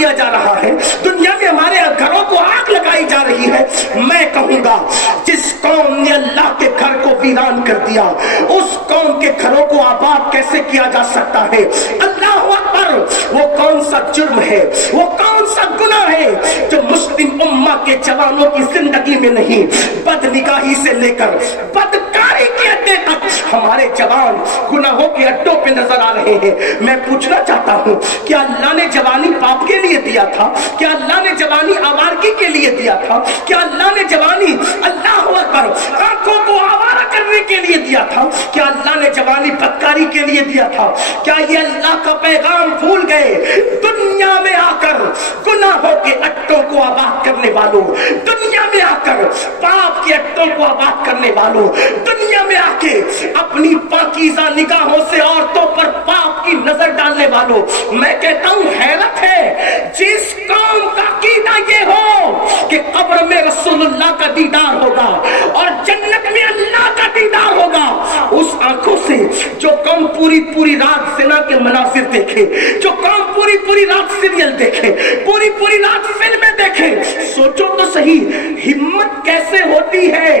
کیا جا رہا ہے, دنیا میں ہمارے گھروں کو آگ لگائی جا رہی ہے. میں کہوں گا جس قوم نے اللہ کے گھر کو ویران کر دیا, اس قوم کے گھروں کو آباد کیسے کیا جا سکتا ہے؟ اللہ اکبر. وہ کون سا جرم ہے, وہ کون سا گناہ ہے جو مسلم امہ کے جوانوں کی زندگی میں نہیں؟ بد نگاہی سے لے کر بدکاری کے اڈے تک ہمارے جوان گناہوں کے اڈوں پہ نظر آ رہے ہیں. میں پوچھنا چاہتا ہوں, کیا اللہ نے جوانی پاپ کے لیے دیا تھا؟ کیا اللہ نے جوانی آوارگی کے لیے دیا تھا؟ کیا اللہ نے جوانی اللہ اکبر آنکھوں کو آوارہ کرنے کے لیے دیا تھا؟ کیا اللہ نے جوانی بدکاری کے لیے دیا تھا؟ کیا یہ اللہ کا پیغام بھول گئے؟ دنیا میں آ کر گناہوں کے اڈوں کو آباد کرنے والوں, دنیا میں آ کر پاپ کے اڈوں کو آباد کرنے والوں, دنیا میں آ کے اپنی پاکیزہ نگاہوں سے عورتوں پر پاپ کی نظر ڈالنے والوں, میں کہتا ہوں حیرت ہے جس قوم کا عقیدہ یہ ہو کہ قبر میں رسول اللہ کا دیدار ہوگا اور جنت میں اللہ کا دیدار ہوگا, اس آنکھوں سے جو قوم پوری رات زنا کے مناظر دیکھے, جو قوم پوری رات سیریل دیکھے, پوری رات فلمیں دیکھے, سوچو تو صحیح ہمت کیسے ہوتی ہے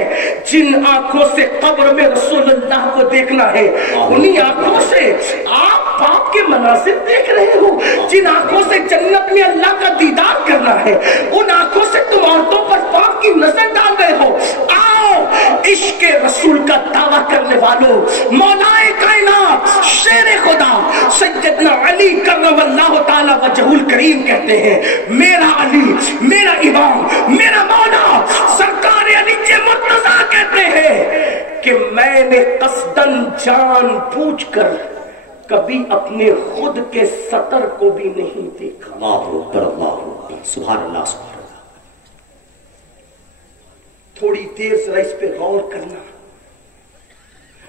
جن آنکھوں سے قبر میں رسول اللہ کو دیکھنا ہے, انہی آنکھوں سے آپ پاپ کے مناظر دیکھ رہے ہو. جن آنکھوں سے جنت میں اللہ کا دیدار کرنا ہے, ان آنکھوں سے تم عورتوں پر پاپ کی نظر ڈال رہے ہو. آؤ عشق رسول کا دعویٰ کرنے والوں, مولائے کائنات شیر خدا سیدنا علی کرم اللہ تعالی وجہ الکریم کہتے ہیں, میرا علی میرا امام میرا مولا سرکار علی مرتضیٰ کہتے ہیں کہ میں نے قصداً جان بوجھ کر کبھی اپنے خود کے سطر کو بھی نہیں دیکھا. اللہ اکبر, اللہ اکبر, سبحان اللہ سبحان اللہ. تھوڑی دیر ذرا اس پہ غور کرنا.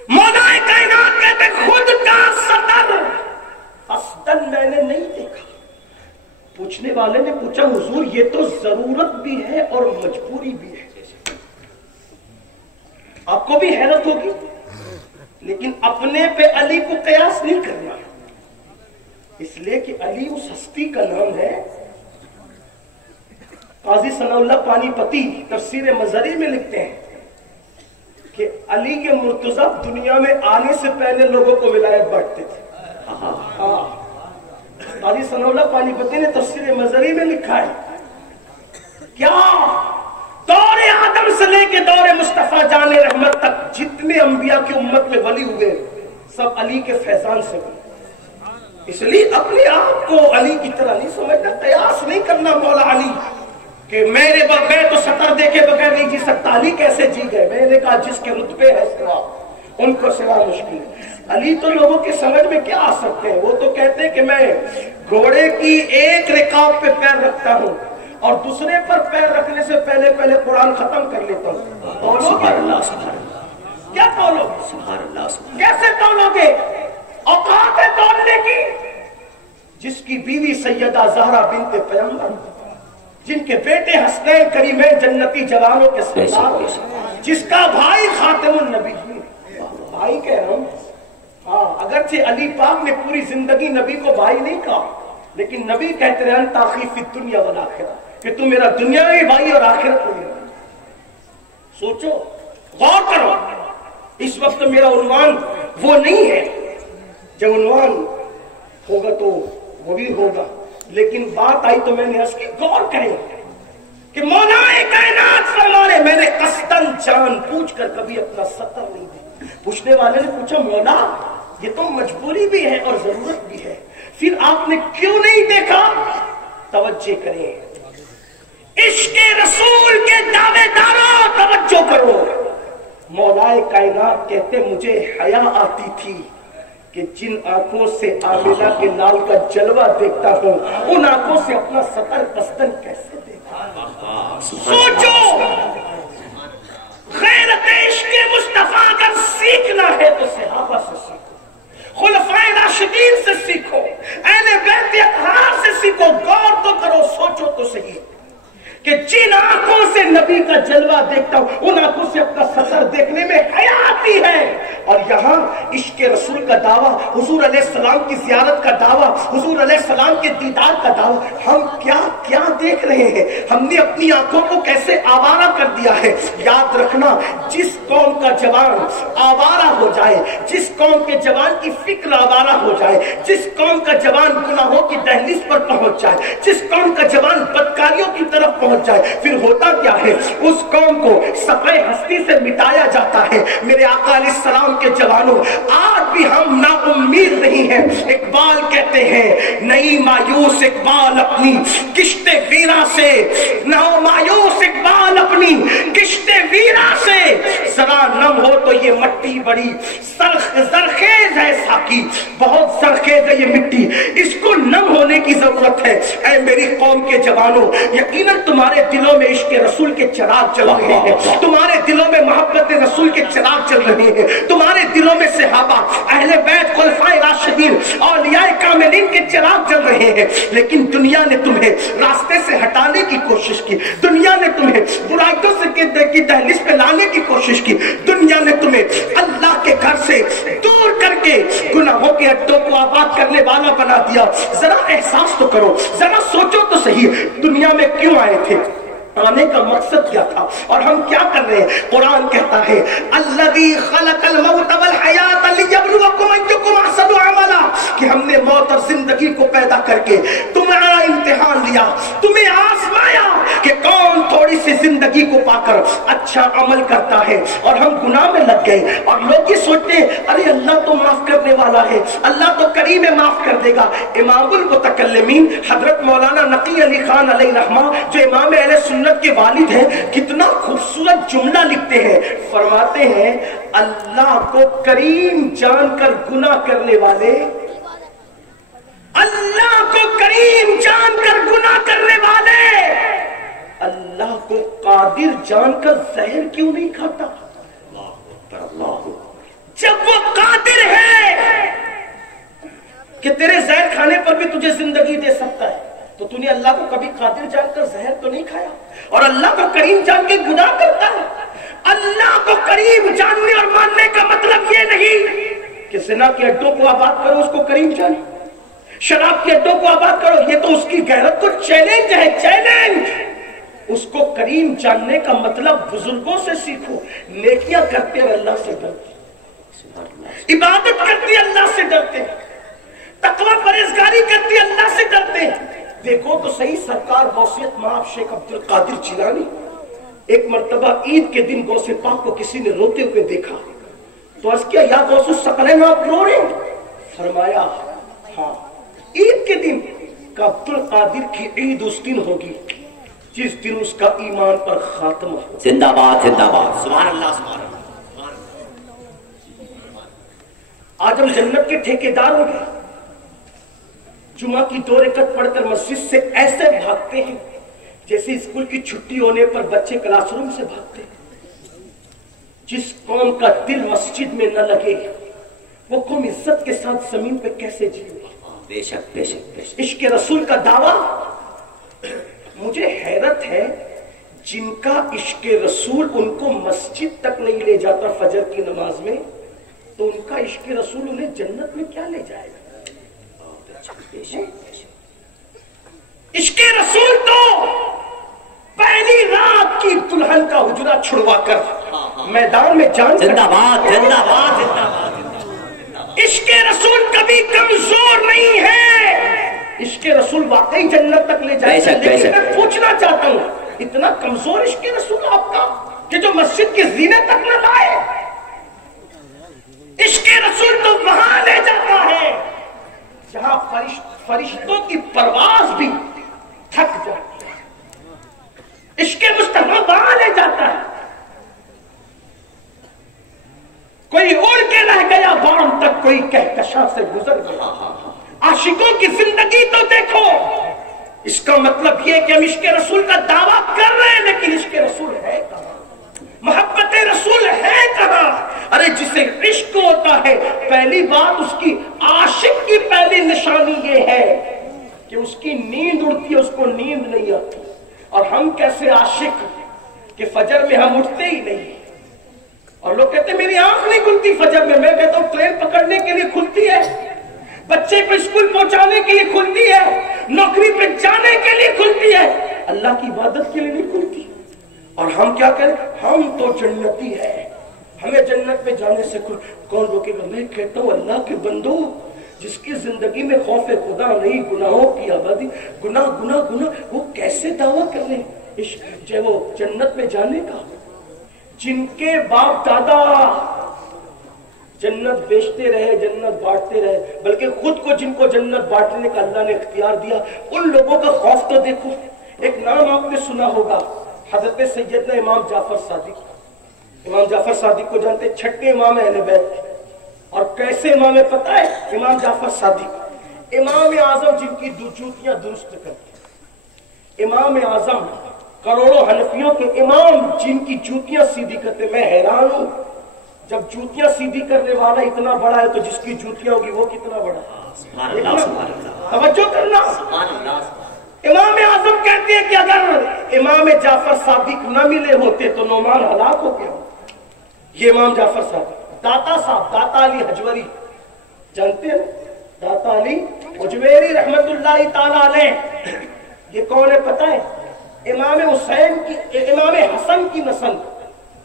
مولا کائنات کہتے خود کا سطر قصداً میں نے نہیں دیکھا. پوچھنے والے نے پوچھا حضور یہ تو ضرورت بھی ہے اور مجبوری بھی ہے. آپ کو بھی حیرت ہوگی, لیکن اپنے پہ علی کو قیاس نہیں کرنا, اس لیے کہ علی اس ہستی کا نام ہے. قاضی ثناء اللہ پانی پتی تفسیر مظہری میں لکھتے ہیں کہ علی کے مرتضیٰ دنیا میں آنے سے پہلے لوگوں کو ولایت بانٹتے تھے. قاضی ثناء اللہ پانی پتی نے تفسیر مظہری میں لکھا ہے کیا دور آدم سے لے کے دور مصطفیٰ جان رحمت تک جتنے انبیاء کی امت میں ولی ہوئے سب علی کے فیضان سے ہوئے. اس لیے اپنے آپ کو علی کی طرح نہیں سمجھنا, قیاس نہیں کرنا مولا علی کہ میرے میں تو سطر دیکھے بغیر نہیں جی سکتا. علی کیسے جی گئے؟ میں نے کہا جس کے رتبے ہے سرا ان کو سرا مشکل ہے. علی تو لوگوں کی سمجھ میں کیا آ سکتے ہیں, وہ تو کہتے ہیں کہ میں گھوڑے کی ایک رکاب پہ پیر رکھتا ہوں اور دوسرے پر پیر رکھنے سے پہلے قرآن ختم کر لیتا ہوں. سبحان اللہ سبحان اللہ. کیا تولو گے؟ سبحان اللہ سبحان اللہ. کیسے تولو گے؟ اوقات ہے تولنے کی. جس کی بیوی سیدہ زہرا بنت پیغمبر, جن کے بیٹے حسنین کریمین جنتی جوانوں کے سردار, جس کا بھائی خاتم النبی, بھائی کہہ رہا ہوں. ہاں اگرچہ علی پاک نے پوری زندگی نبی کو بھائی نہیں کہا, لیکن نبی کہتے رہے انت اخی فی الدنیا والآخرہ, کہ تم میرا دنیاوی بھائی اور آخرت میں میرا. سوچو, غور کرو. اس وقت میرا عنوان وہ نہیں ہے, جب عنوان ہوگا تو وہ بھی ہوگا, لیکن بات آئی تو میں نے عرض کی غور کریں کہ مولا کائنات فرما رہے میں نے قصداً جان پوچھ کر کبھی اپنا سطر نہیں دیکھا. پوچھنے والے نے پوچھا مولا یہ تو مجبوری بھی ہے اور ضرورت بھی ہے, پھر آپ نے کیوں نہیں دیکھا؟ توجہ کریں, عشق رسول کے دعوے داروں توجہ کرو. مولا کائنات کہتے مجھے حیا آتی تھی کہ جن آنکھوں سے آمنہ کے لال کا جلوہ دیکھتا ہوں ان آنکھوں سے اپنا سطر قصداً کیسے دیکھا. سوچو, غیرت عشق مصطفیٰ اگر سیکھنا ہے تو صحابہ سے سیکھو, خلفائے راشدین سے سیکھو, اہل بیت اطہار سے سیکھو. غور تو کرو, سوچو تو صحیح. کہ جن آنکھوں سے نبی کا جلوہ دیکھتا ہوں ان آنکھوں سے اپنا سفر دیکھنے میں حیا آتی ہے. اور یہاں عشق رسول کا دعویٰ, حضور علیہ السلام کی زیارت کا دعویٰ, حضور علیہ السلام کے دیدار کا دعویٰ. ہم کیا کیا دیکھ رہے ہیں, ہم نے اپنی آنکھوں کو کیسے آوارہ کر دیا ہے. یاد رکھنا, جس قوم کا جوان آوارہ ہو جائے, جس قوم کے جوان کی فکر آوارہ ہو جائے, جس قوم کا جوان گناہوں کی دہلیز پر پہنچ جائے, جس قوم کا جوان بدکاریوں کی طرف پہنچ جائے, پھر ہوتا کیا ہے, اس قوم کو صفحہ ہستی سے مٹایا جاتا ہے. میرے آقا علیہ السلام کے جوانوں, آج بھی ہم نا امید نہیں ہیں. اقبال کہتے ہیں نئی مایوس اقبال اپنی کشت ویرا سے, نہ مایوس اقبال اپنی کشت ویرا سے, ذرا نم ہو تو یہ مٹی بڑی زرخیز ہے ساکی, بہت زرخیز ہے یہ مٹی, اس کو نم ہونے کی ضرورت ہے. اے میری قوم کے جوانوں, یقیناً تمہارے دلوں میں عشق رسول کے چراغ چل رہے ہیں, تمہارے دلوں میں محبت رسول کے چراغ چل رہے ہیں, تمہارے دلوں میں صحابہ, اہل بیت, خلفائے راشدین, اولیاء کاملین کے چراغ چل رہے ہیں. لیکن دنیا نے تمہیں راستے سے ہٹانے کی کوشش کی, دنیا نے تمہیں برائیوں سے کی دہلیز پہ لانے کی کوشش کی, دنیا نے تمہیں اللہ کے گھر سے دور کر کے گناہوں کے اڈوں کو آباد کرنے والا بنا دیا. ذرا احساس تو کرو, ذرا سوچو تو صحیح, دنیا میں کیوں آئے تھے, آنے کا مقصد کیا تھا, اور ہم کیا کر رہے ہیں. قرآن کہتا ہے الذی خلق الموت والحیات لیبلوکم ایکم احسن عملا, کہ ہم نے موت اور زندگی کو پیدا کر کے تمہارا امتحان لیا, تمہیں آزمایا کہ کون تھوڑی سی زندگی کو پا کر اچھا عمل کرتا ہے. اور ہم گناہ میں لگ گئے, اور لوگ یہ سوچتے ہیں ارے اللہ تو معاف کرنے والا ہے, اللہ تو کریم ہے, معاف کر دے گا. امام المتکلمین حضرت مولانا نقی علی خان علیہ رحمہ, جو امام اہل سنت کے والد ہیں, کتنا خوبصورت جملہ لکھتے ہیں. فرماتے ہیں اللہ کو کریم جان کر گناہ کرنے والے, اللہ کو کریم جان کر گناہ کرنے والے اللہ کو قادر جان کر زہر کیوں نہیں کھاتا. جب وہ قادر ہے کہ تیرے زہر کھانے پر بھی تجھے زندگی دے سکتا ہے, تو تو نے اللہ کو کبھی قادر جان کر زہر تو نہیں کھایا, اور اللہ کو کریم جان کے گناہ کرتا ہے. اللہ کو کریم جاننے اور ماننے کا مطلب یہ نہیں کہ زنا کے اڈوں کو آباد کرو اس کو کریم جانے, شراب کے اڈوں کو آباد کرو, یہ تو اس کی غیرت کو چیلنج ہے, چیلنج. اس کو کریم جاننے کا مطلب بزرگوں سے سیکھو, نیکیاں کرتے اور اللہ سے ڈرتے, عبادت کرتے اللہ سے ڈرتے, تقوی پرہیزگاری کرتے اللہ سے ڈرتے. دیکھو تو صحیح سرکار غوثیت مآب شیخ عبد القادر جیلانی, ایک مرتبہ عید کے دن غوث پاک کو کسی نے روتے ہوئے دیکھا, تو عرض کیا یا غوث الثقلین آپ رو رہے ہیں؟ فرمایا ہاں, عید کے دن کہ عبد القادر کی عید اس دن ہوگی جس دن اس کا ایمان پر خاتمہ ہو. زندہ باد, زندہ باد, سبحان اللہ, سبحان اللہ. آج ہم جنت کے ٹھیکیدار ہو گئے, جمعہ کی 2 رکعت پڑھ کر مسجد سے ایسے بھاگتے ہیں جیسے اسکول کی چھٹی ہونے پر بچے کلاس روم سے بھاگتے ہیں. جس قوم کا دل مسجد میں نہ لگے وہ قوم عزت کے ساتھ زمین پہ کیسے جیے. بے شک, بے شک, بے شک. عشق رسول کا دعویٰ, مجھے حیرت ہے جن کا عشق رسول ان کو مسجد تک نہیں لے جاتا فجر کی نماز میں, تو ان کا عشق رسول انہیں جنت میں کیا لے جائے گا. عشق رسول تو پہلی رات کی دلہن کا حجرہ چھڑوا کر میدان میں جان, زندہ باد, زندہ باد, زندہ باد. عشق رسول کبھی کمزور نہیں ہے, عشق رسول واقعی جنت تک لے جائے گا. لیکن میں پوچھنا چاہتا ہوں, اتنا کمزور عشق رسول آپ کا کہ جو مسجد کی زینے تک نہ لائے. عشق رسول تو وہاں لے جاتا ہے جہاں فرشتوں کی پرواز بھی تھک جاتی ہے. عشق مصطفیٰ وہاں لے جاتا ہے. کوئی اڑ کے رہ گیا بام تک, کوئی کہکشاں سے گزر گیا. عاشقوں کی زندگی تو دیکھو. اس کا مطلب یہ کہ ہم عشق رسول کا دعویٰ کر رہے ہیں, لیکن عشق رسول ہے کہاں, محبت رسول ہے کہاں. ارے جسے عشق ہوتا ہے, پہلی بات اس کی عاشق کی پہلی نشانی یہ ہے کہ اس کی نیند اڑتی ہے, اس کو نیند نہیں آتی. اور ہم کیسے عاشق کہ فجر میں ہم اٹھتے ہی نہیں. اور لوگ کہتے ہیں میری آنکھ نہیں کھلتی فجر میں کہتا ہوں ٹرین پکڑنے کے لیے کھلتی ہے, بچے کو اسکول پہنچانے کے لیے کھلتی ہے, نوکری پہ جانے کے لیے کھلتی ہے, اللہ کی عبادت کے لیے نہیں کھلتی. اور ہم کیا کریں, ہم تو جنتی ہے, ہمیں جنت میں جانے سے کون روکے گا. میں کہتا ہوں اللہ کے بندو, جس کی زندگی میں خوف خدا نہیں, گناہوں کی آبادی, گناہ گناہ گناہ, وہ کیسے دعویٰ کر لیں جو وہ جنت میں جانے کا, جن کے باپ دادا جنت بیچتے رہے, جنت بانٹتے رہے, بلکہ خود کو جن کو جنت بانٹنے کا اللہ نے اختیار دیا, ان لوگوں کا خوف تو دیکھو. ایک نام آپ نے سنا ہوگا, حضرت سیدنا امام جعفر صادق. امام جعفر صادق کو جانتے, چھٹے امام اہل بیت کے. اور کیسے امام ہے پتہ ہے, امام جعفر صادق امام اعظم جن کی جوتیاں درست کرتے, امام اعظم کروڑوں حنفیوں کے امام جن کی جوتیاں سیدھی کرتے. میں حیران ہوں, جب جوتیاں سیدھی کرنے والا اتنا بڑا ہے تو جس کی جوتیاں ہوگی وہ کتنا بڑا. توجہ کرنا, امام اعظم کہتے ہیں کہ اگر امام جعفر صادق نہ ملے ہوتے تو نعمان ہلاک ہو گیا. یہ امام جعفر صادق. داتا صاحب, داتا علی حجوری جانتے ہیں, داتا علی حجویری رحمت اللہ تعالی علیہ, یہ کون ہے پتہ ہے؟ امام حسین کی, امام حسن کی نسل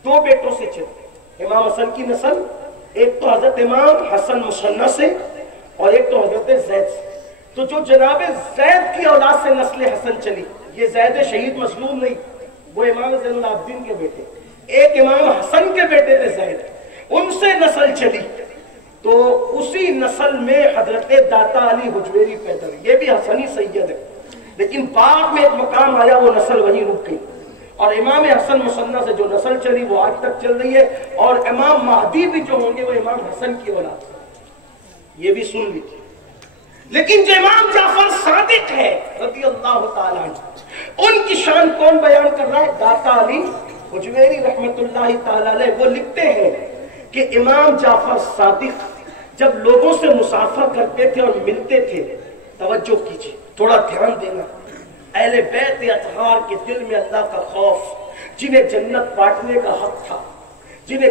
دو بیٹوں سے چلے. امام حسن کی نسل, ایک تو حضرت امام حسن مصنع سے اور ایک تو حضرت زید سے. تو جو جناب زید کی اولاد سے نسل حسن چلی, یہ زید شہید مظلوم نہیں, وہ امام زین العابدین کے بیٹے, ایک امام حسن کے بیٹے تھے زید, ان سے نسل چلی. تو اسی نسل میں حضرت داتا علی حجویری پیدا ہوئی. یہ بھی حسنی سید ہے, لیکن بعد میں ایک مقام آیا وہ نسل وہیں رک گئی. اور امام حسن مصنع سے جو نسل چلی وہ آج تک چل رہی ہے. اور امام مہدی بھی جو ہوں گے وہ امام حسن کی اولاد, یہ بھی سن لیجیے. لیکن جو امام جعفر صادق ہے رضی اللہ تعالیٰ عنہ, ان کی شان کون بیان کر رہا ہے؟ داتا علی حجویری رحمت اللہ تعالیٰ علیہ. وہ لکھتے ہیں کہ امام جعفر صادق جب لوگوں سے مسافر کرتے تھے اور ملتے تھے, توجہ کیجیے, تھوڑا دھیان دینا, اہل بیت اطہار کے دل میں اللہ کا خوف, جنہیں جنت بانٹنے کا حق تھا, جنہیں